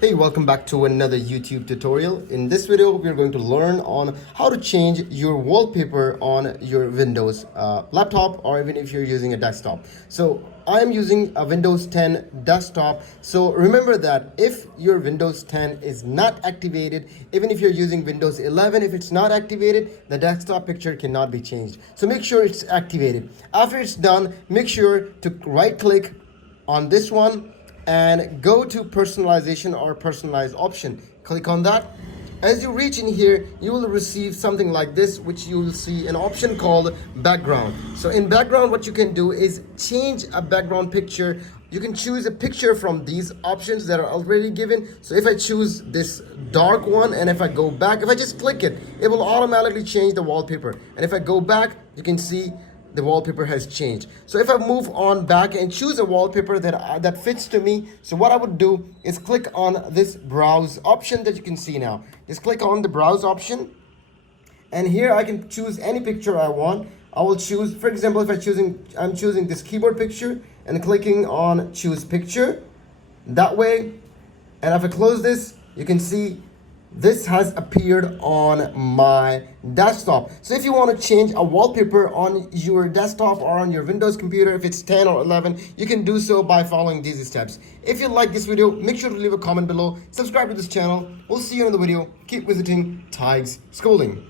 Hey, welcome back to another YouTube tutorial. In this video, we're going to learn on how to change your wallpaper on your Windows laptop, or even if you're using a desktop. So I'm using a Windows 10 desktop. So remember that if your Windows 10 is not activated, even if you're using Windows 11, if it's not activated, the desktop picture cannot be changed. So make sure it's activated. After it's done, make sure to right click on this one and go to personalization or personalize option. Click on that. As you reach in here, you will receive something like this, which you will see an option called background. So in background, what you can do is change a background picture. You can choose a picture from these options that are already given. So if I choose this dark one, and if I go back, if I just click it, it will automatically change the wallpaper. And if I go back, you can see the wallpaper has changed. So if I move on back and choose a wallpaper that fits to me, so what I would do is click on this browse option that you can see now. Just click on the browse option, and here I can choose any picture I want. I will choose, for example, if I'm choosing this keyboard picture and clicking on choose picture that way. And if I close this, you can see this has appeared on my desktop. So if you want to change a wallpaper on your desktop or on your Windows computer, if it's 10 or 11, you can do so by following these steps. If you like this video, make sure to leave a comment below, subscribe to this channel. We'll see you in the video. Keep visiting Tig's Schooling.